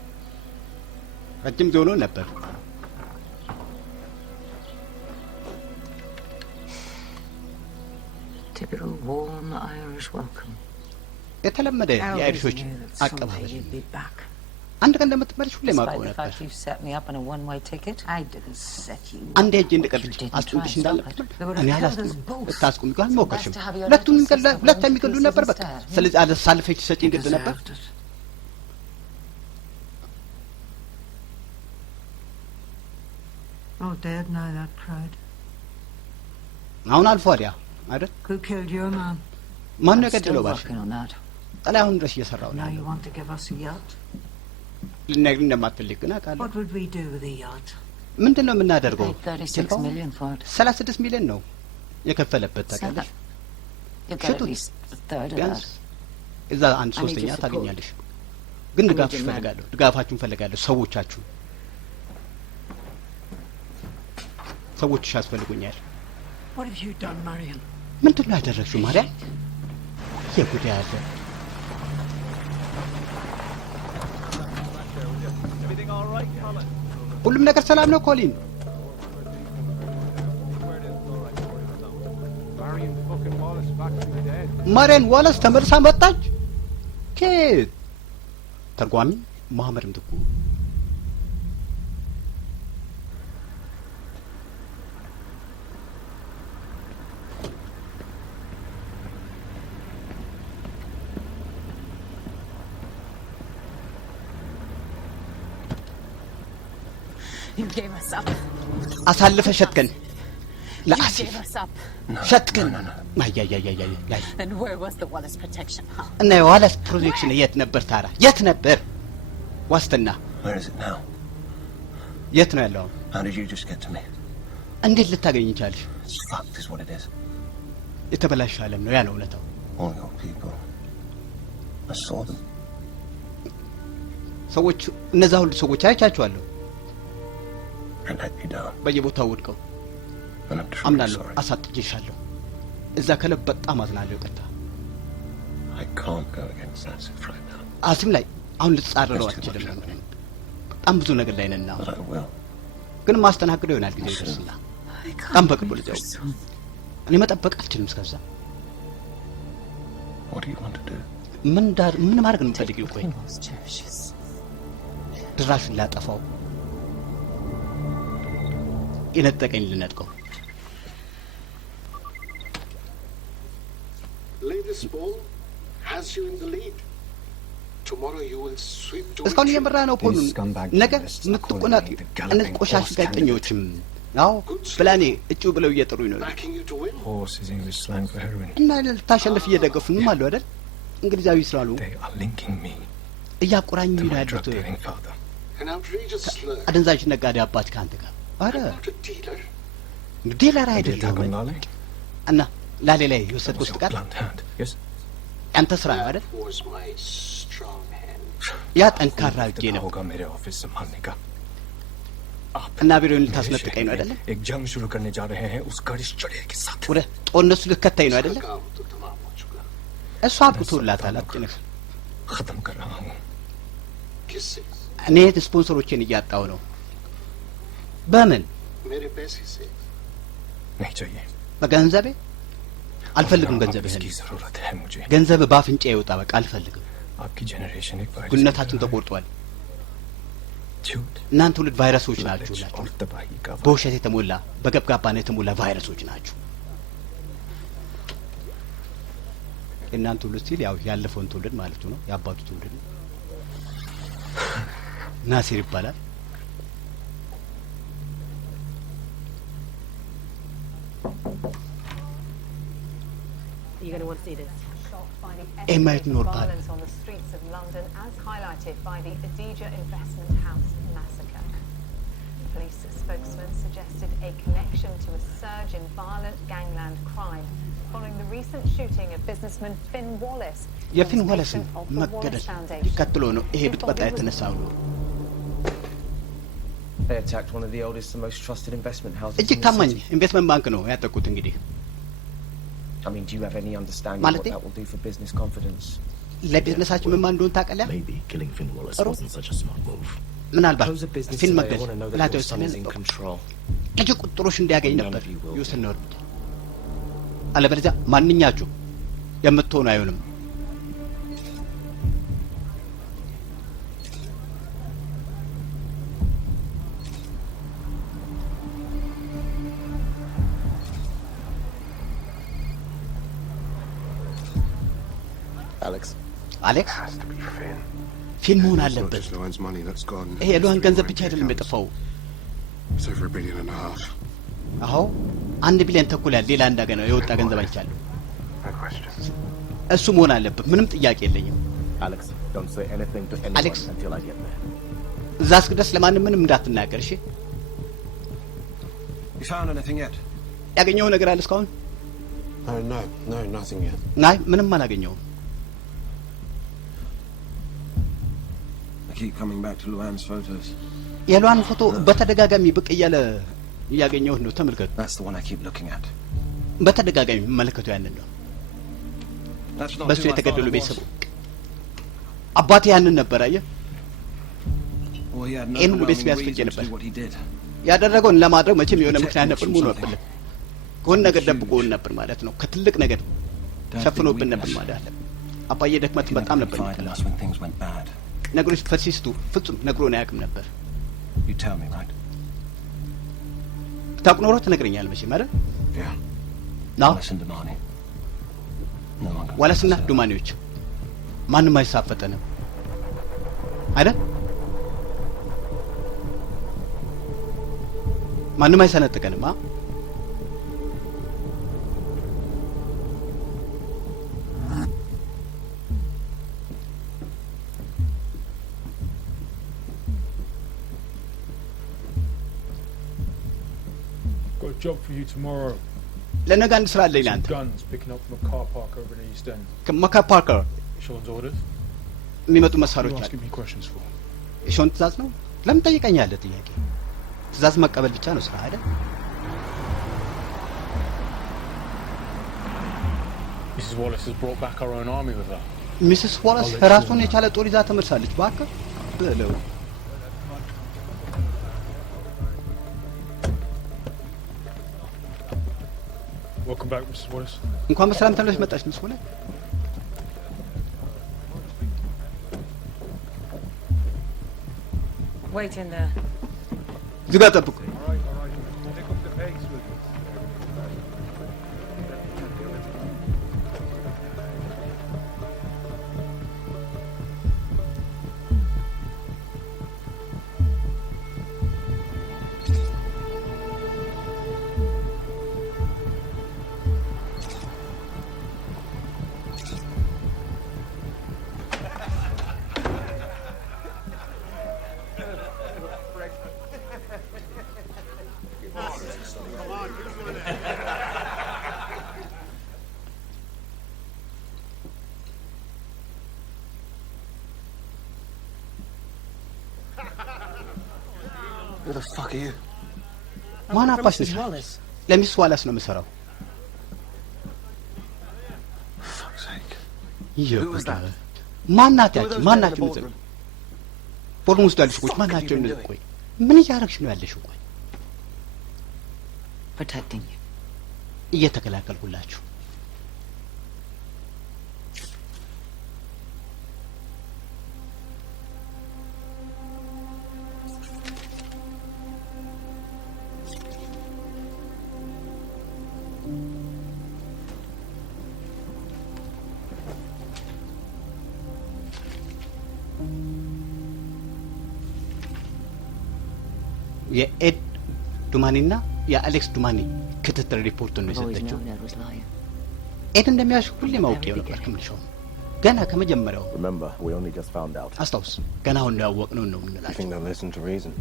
ረጅም ጊዜ ሆኖ ነበር። Typical warm Irish welcome. የተለመደ የአይሪሾች I always knew that አቀባበል። someday you'd be back. አንድ ቀን እንደምትመለሽ ሁሌ Despite ማውቀው the ነበር። fact you set me up on a one-way ticket, I didn't set you up. አንድ እጅ እንደቀርች You didn't አስጥምጥሽ try and እንዳለበት stop it. They would እኔ have killed አላስጥም us both. ልታስቁም ይጓል ሞከርሽም። Best to have your ሁለቱም little sister ሁለት go የሚገሉ into ነበር። pieces በቃ instead. ስለዚህ አሳልፈሽ ሰጪኝ ግድ ነበር። Deserved it. Oh, dead now, that crowd. አሁን አልፏል ያ አይደል? Who killed your man? ማን ነው I'm still የገደለው? ባልሽ working on that. እኔ አሁን ድረስ እየሰራው Now ነው። you want to give us a yacht? ልነግርሽ እንደማትፈልግ ግን አውቃለሁ። What would we do with a yacht? ምንድን ነው የምናደርገው? Paid 36 million for it. 36 ሚሊዮን ነው የከፈለበት ታውቃለሽ። You've got at least a third of ቢያንስ that. እዛ አንድ I need ሶስተኛ your support. ታገኛለሽ። ግን I need ድጋፍሽ your man. እፈልጋለሁ። ድጋፋችሁን እፈልጋለሁ። ሰዎችሽ ያስፈልጉኛል። What have you done, Marion? ምንድን ነው ያደረግሽው ማርያም? የጉዳይ አለ። ሁሉም ነገር ሰላም ነው ኮሊን? ማሪያን ዋለስ ተመልሳ መጣች። ኬት ተርጓሚ መሐመድ ምትኩ። አሳልፈ ሸጥከን ለአሲፍ ሸጥከን። እና የዋለስ ፕሮቴክሽን የት ነበር ታራ? የት ነበር ዋስትና? የት ነው ያለው? እንዴት ልታገኝ ቻልሽ? የተበላሸ ዓለም ነው ያለው እውነታው። ሰዎች እነዛ ሁሉ ሰዎች አይቻቸዋለሁ በየቦታው ወድቀው። አምናለሁ አሳጥቼሻለሁ። እዛ ከለብ በጣም አዝናለሁ። ይቅርታ አሲም ላይ አሁን ልትጻረረው አትችልም። በጣም ብዙ ነገር ላይ ነን። ግን ማስተናግደው ይሆናል ጊዜ ይደርስና በጣም በቅርቡ ልጃው እኔ መጠበቅ አልችልም። እስከዛ ምን ማድረግ ነው የምፈልጊው? ቆይ ድራሹን ላጠፋው የነጠቀኝ ልነጥቀው። እስካሁን እየመራ ነው ፖሉን። ነገ የምትቆናጥ እነዚህ ቆሻሽ ጋዜጠኞችም ያው ፕላኔ እጩ ብለው እየጠሩኝ ነው እና ልታሸንፍ እየደገፉንም አለው አይደል? እንግሊዛዊ ስላሉ እያቆራኙ ነው ያሉት። አደንዛዥ ነጋዴ አባት ከአንተ ጋር አረ ዲለር አይደለም እና ላሌ ላይ የወሰድኩት ጥቃት አንተ ስራ ነው አይደል? ያ ጠንካራ እጄ ነው እና ቢሮን ልታስነጥቀኝ ነው አይደለ? ወደ ጦርነቱ ልከታይ ነው አይደለ? እሷ አብቅቶላታል። አትጭነፍ። እኔ ስፖንሰሮቼን እያጣው ነው። በምን በገንዘቤ አልፈልግም። ገንዘብ በአፍንጫ ይወጣ። በቃ አልፈልግም። ግንኙነታችን ተቆርጧል። እናንተ ትውልድ ቫይረሶች ናችሁ። በውሸት የተሞላ በገብጋባና የተሞላ ቫይረሶች ናችሁ። እናንተ ትውልድ ሲል ያው ያለፈውን ትውልድ ማለቱ ነው። የአባቱ ትውልድ ናሲር ይባላል። You're going to want to see this. It might not be. Violence on the streets of London, as highlighted by the Adija Investment House massacre. Police spokesman suggested a connection to a surge in violent gangland crime following the recent shooting of businessman Finn Wallace. የፊን ዋለስን መገደል ሊቀጥሎ ነው ይሄ ብጥበጣ የተነሳው ነው። They attacked one of the oldest and most trusted investment houses. እጅግ ታማኝ ኢንቨስትመንት ባንክ ነው ያጠቁት። እንግዲህ I mean, do you have any understanding what that will do for business confidence? ለቢዝነሳችን ምን ማን እንደሆነ ታውቃለህ? Maybe killing Finn Wallace wasn't such a smart move. ምናልባት ፊን መገደል ላተው ሰሜን እጅግ ቁጥሮች እንዲያገኝ ነበር ይወስን ነው እርምጃ። አለበለዚያ ማንኛችሁ የምትሆኑ አይሆንም። አሌክስ ፊን መሆን አለበት። ይሄ የሉዋን ገንዘብ ብቻ አይደለም የጠፋው። አዎ 1 ቢሊዮን ተኩል ያህል ሌላ እንደገና የወጣ ገንዘብ አይቻለሁ። እሱ መሆን አለበት። ምንም ጥያቄ የለኝም። አሌክስ እዛ እስክደርስ ለማንም ምንም እንዳትናገር እሺ? ያገኘው ነገር አለ እስካሁን? አይ ምንም አላገኘውም። የሉዋን ፎቶ በተደጋጋሚ ብቅ እያለ እያገኘሁት ነው። ተመልከቱ። በተደጋጋሚ መመለከቱ ያንን ነው። በሱ የተገደሉ ቤተሰቡ አባቴ ያንን ነበር። አየህ ይህን ሁሉ ቤተሰብ ያስፈጀ ነበር። ያደረገውን ለማድረግ መቼም የሆነ ምክንያት ነበር። ሙሉ ነበር ከሆነ ነገር ደብቆውን ነበር ማለት ነው። ከትልቅ ነገር ሸፍኖብን ነበር ማለት አለ። አባዬ ደክመት በጣም ነበር የሚከላው። ነገሮች ፈሲስቱ ፍጹም ነግሮን አያውቅም ነበር። You tell me, right? ታውቅ ኖሮ ትነግረኛለህ መቼም አይደል? Yeah. ነው Listen to Marnie. No one can ዋለስና ዱማኔዎች ማንም አይሳፈጠንም አይደል? ማንም አይሰነጥቀንም። Got a job for you tomorrow. ለነገ አንድ ስራ አለኝ ለአንተ። Guns picking up from a car park over in East End. ከመካ ፓርከር Sean's orders. የሚመጡ What መሳሪያዎች are you አሉ። asking me questions for? የሾን ትእዛዝ ነው። ለምን ጠይቀኛለህ? ጥያቄ ትእዛዝ መቀበል ብቻ ነው ስራ አይደል? Mrs. Wallace has brought back our own army with her. ሚስስ ዋላስ ራሱን የቻለ ጦር ይዛ ተመልሳለች። እባክህ በለው። Welcome back, Mrs. Wallace. እንኳን በሰላም ተመለሽ መጣሽ ሚስ ዋላስ። Wait in there. ዝጋ ጠብቁ። Pick up the pace with us. Who the fuck are you? ማን አባሽ ነሽ? ለሚስ ዋላስ ነው የምሰራው። Fuck's sake. ይኸው ማናት ያቺ ማናችሁ ምጽ ቦርሙስ ውስጥ ያሉት ሰዎች ማናቸው? እነዚህ ቆይ ምን እያደረግሽ ነው ያለሽው? ቆይ Protecting you. እየተከላከልኩላችሁ። የኤድ ዱማኒና የአሌክስ ዱማኒ ክትትል ሪፖርቱን ነው የሰጠችው። ኤድ እንደሚያሽ ሁሌ ማውቄው ነበር ከምልሽው ገና ከመጀመሪያው። Remember, we only just found out. አስታውስ፣ ገና አሁን ነው ያወቅነው ነው I think የምንላቸው። they'll listen to reason.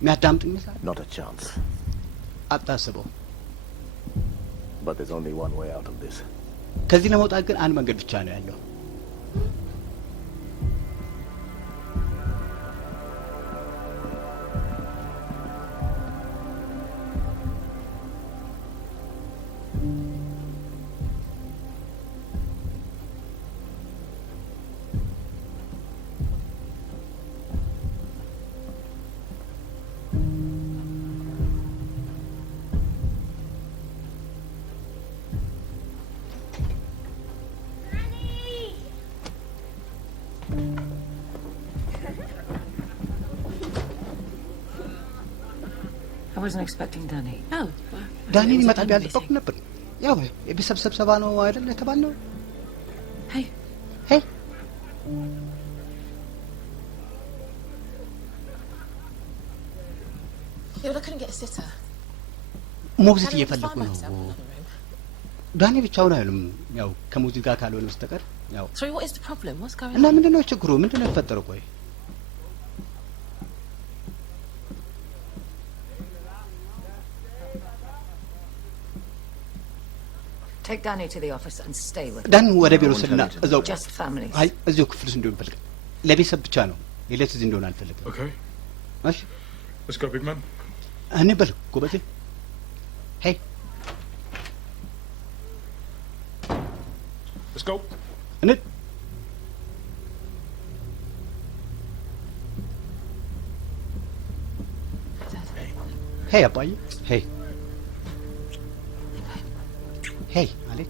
የሚያዳምጡኝ ይመስላል። Not a chance. አታስበው። But there's only one way out of this. ከዚህ ለመውጣት ግን አንድ መንገድ ብቻ ነው ያለው። I wasn't expecting Danny. Oh. ዳኒን ይመጣል ያልጠበቅኩ ነበር። ያው የቤተሰብ ስብሰባ ነው አይደል የተባልነው? Hey. Hey. Yeah, I couldn't get a sitter. ሞግዚት እየፈለኩ ነው። ዳኒ ብቻውን አይሉም። ያው ከሙዚቃ ጋር ካልሆነ በስተቀር ያው Sorry, what is the problem? What's going on? እና ምንድነው ችግሩ? ምንድነው የተፈጠረው? ቆይ Take Danny to the office and stay with him. ዳኒ ወደ ቢሮ ስልና እዛው Just families. አይ እዚሁ ክፍል ውስጥ እንዲሆን ፈልግ። ለቤተሰብ ብቻ ነው። የሌት እዚህ እንደሆነ አልፈልግም። Okay. እሺ Let's go, big man. እኔ በል ጎበዜ። ሄይ Let's go. እኔ ሄይ አባዬ ሄይ ሄይ አሌ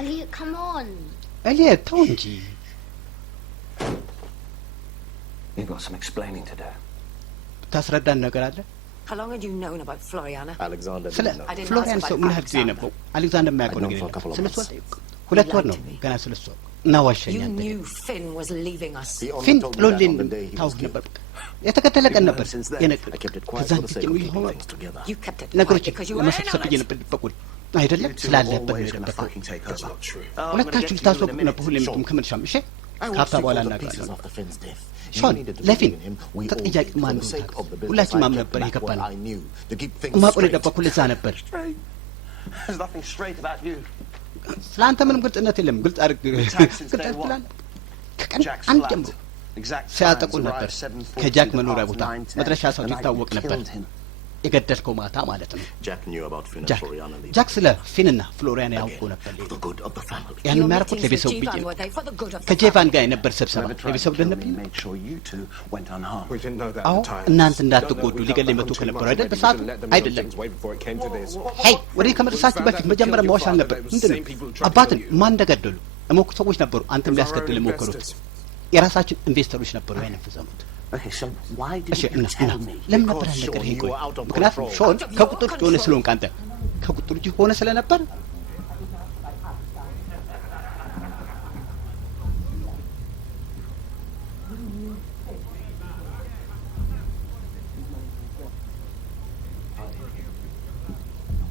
Elliot, come on. Elliot, ተው እንጂ. You've got some explaining to do. ታስረዳን ነገር አለ? How long had you known about Floriana? Alexander ስለ ፍሎሪያን ሰው ምን ያህል ጊዜ ነበረው? አሌክዛንደር የማያውቀው ነገር የለም። ስለሷ 2 ወር ነው ገና ስለሷ እና ዋሸኛ You አንተ. knew Finn was leaving us. ፊን ጥሎልን ታውቅ ነበር። የተከተለ ቀን ነበር ከዛን ጥቂም ይሆን You kept it ነገሮች quiet because you were in ለመሰብሰብ on it. የነበር በቁል አይደለም ስላለበት ነው የደበቀው። ሁለታችሁ ልታስወቅ ነበር ሁሌም ከመልሻም እሺ ካፍታ በኋላ እናገራለን። ሾን ለፊን ተጠያቂ ማን ነው? ሁላችን ማም ነበር የገባን ማቆል የደበኩት ለዛ ነበር። There's nothing straight about you. ስላንተ ምንም ግልጽነት የለም። ግልጽ አድርግ ግልጽ ከቀን አንድ ጀምሮ ሲያጠቁን ነበር። ከጃክ መኖሪያ ቦታ መድረሻ ሰው ይታወቅ ነበር። የገደልከው ማታ ማለት ነው። ጃክ ስለ ፊንና ፍሎሪያን ያውቁ ነበር። ያን የሚያደርጉት ለቤተሰቡ ብዬ ነው። ከጄቫን ጋር የነበር ስብሰባ ለቤተሰቡ ደነብ አዎ እናንተ እንዳትጎዱ ሊገል መቶ ከነበረው አይደል በሰዓቱ አይደለም። ሄይ ወዲህ ከመድረሳችሁ በፊት መጀመሪያ ማወቅ አልነበር። ምንድን ነው አባትን ማን እንደገደሉ እሞኩ ሰዎች ነበሩ። አንተም ሊያስገድል የሞከሩት የራሳችን ኢንቨስተሮች ነበሩ ያን ፈጸሙት። Okay, so why did you tell me? ለምን ነበር ነገር ይሄ ቆይ ምክንያቱም ሾን ከቁጥር ውጭ ሆነ ስለሆንክ አንተ ከቁጥር ውጭ ሆነ ስለነበር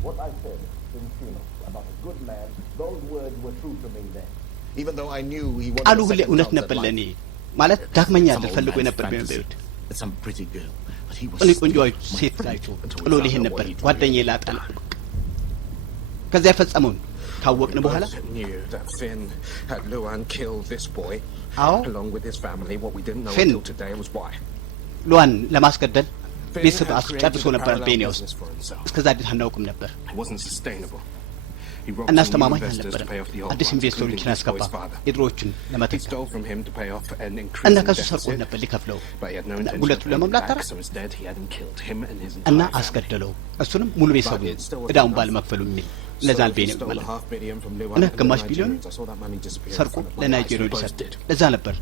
What I said in Phoenix about a good man, those words were true to me then. Even though I knew he wanted ቃሉ ሁሌ እውነት ነበር ለኔ ማለት ዳግመኛ ልፈልጎ ነበር ቢሆን some pretty girl, but he was እኔ ቆንጆ ሴት ላይ ጥሎ ሊሄድ ነበር ጓደኛዬ ላጣለ ከዚያ ፈጸመውን ካወቅን በኋላ knew that Finn had Luan killed this boy along with his family. What we didn't know until today was why. ሉዋን ለማስገደል ቤተሰብ አስጨርሶ ነበር አልቤኒያ ውስጥ እስከዛ ድረስ አናውቅም ነበር። እናስተማማኝ አልነበረም። አዲስ ኢንቨስተሮችን ያስገባ የድሮዎችን ለመተካት እና ከሱ ሰርቆት ነበር ሊከፍለው ሁለቱን ለመምላት ተራ እና አስገደለው። እሱንም ሙሉ ቤተሰቡ እዳውን ባለመክፈሉ የሚል ለዛ አልቤኒያ ማለት እና ግማሽ ቢሊዮን ሰርቆ ለናይጄሪያ ሊሰጥ ለዛ ነበር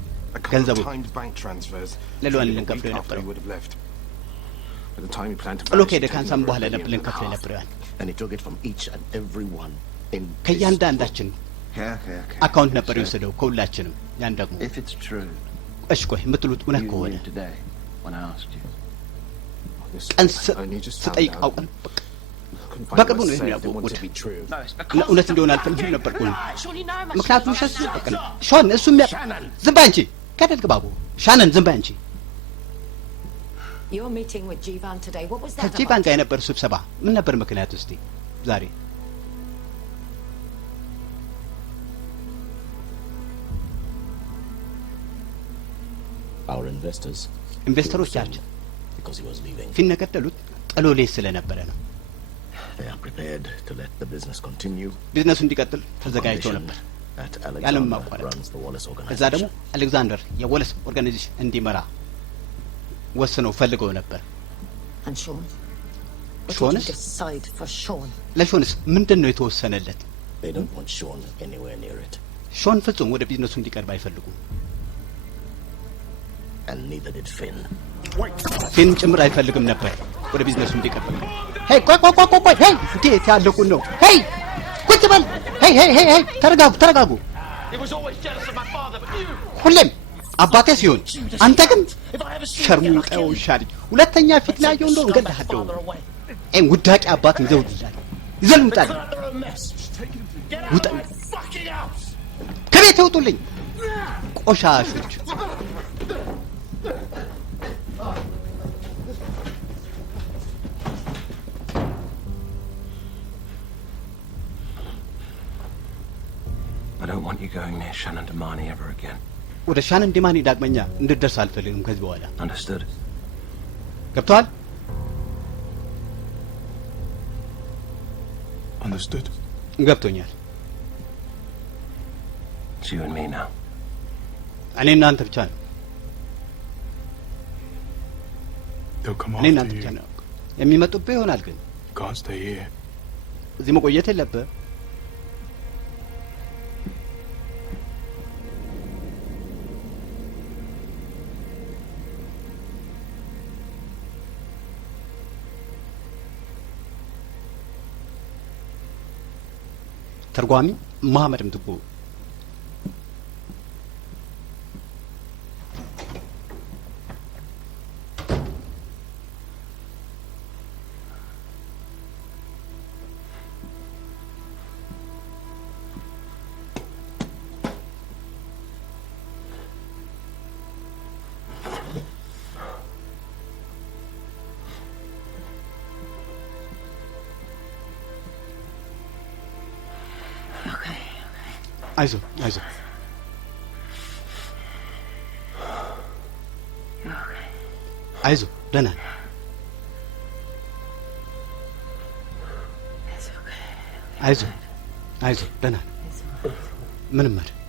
ገንዘቡ ለሉዋን ልንከፍለው የነበረው። ጥሎ ከሄደ ካንሳም በኋላ ነበር ልንከፍለው የነበረው ከእያንዳንዳችን አካውንት ነበር የወሰደው ከሁላችንም። ያን ደግሞ እሺ ቆይ የምትሉት እውነት ከሆነ ቀን ስጠይቅ አውቀን በቅርቡ ነው ይህን ያወቁት እውነት እንደሆነ አልፈልግም ነበር ቁ ምክንያቱም ሸስ በቅ ነው ሾን እሱ ዝም በይ አንቺ ከደል ግባቡ ሻነን ዝም በይ አንቺ ከጂቫን ጋር የነበር ስብሰባ ምን ነበር ምክንያት እስቲ ዛሬ Our investors. ኢንቨስተሮቻችን ፊን ነገደሉት ጥሎ ሌስ ስለነበረ ነው። They are prepared to let the business continue. ቢዝነሱ እንዲቀጥል ተዘጋጅተው ነበር ያለም ማቋረጥ። እዛ ደግሞ አሌክዛንደር የወለስ ኦርጋናይዜሽን እንዲመራ ወስነው ፈልገው ነበር። ሾንስ ለሾንስ ምንድን ነው የተወሰነለት? They don't want Sean anywhere near it. ሾን ፍጹም ወደ ቢዝነሱ እንዲቀርብ አይፈልጉም። And neither did Finn. ፊን ጭምር አይፈልግም ነበር ወደ ቢዝነሱ እንዲቀርብ። ሄይ ቆይ ቆይ ቆይ ቆይ ሄይ እንዴት ያለቁን ነው? ሄይ ቁጭ በል ሄይ ሄይ ሄይ ሄይ ተረጋጉ ተረጋጉ። ሁሌም አባቴ ሲሆን አንተ ግን ሸርሙጣው ሻሪ ሁለተኛ ፊት ላይ ያየው እንደው እንገዳሃለው። ውዳቂ አባት ይዘውልኛል ይዘልሙጣል። ውጣ ከቤት ይውጡልኝ ቆሻሾች። I don't want you going near Shannon Damani ever again. ወደ ሻነን ዲማኒ ዳግመኛ እንድትደርስ አልፈልግም ከዚህ በኋላ። Understood? ገብቶሃል? Understood? ገብቶኛል። It's you and me now. እኔ እናንተ ብቻ ነው። They'll come እኔ after እናንተ ብቻ you. ነው የሚመጡብህ ይሆናል ግን Can't stay here. እዚህ መቆየት የለብህ። ተርጓሚ መሐመድ ምትኩ አይዞህ አይዞህ አይዞህ ደህና ነህ አይዞህ አይዞህ ደህና ነህ ምንም አይደል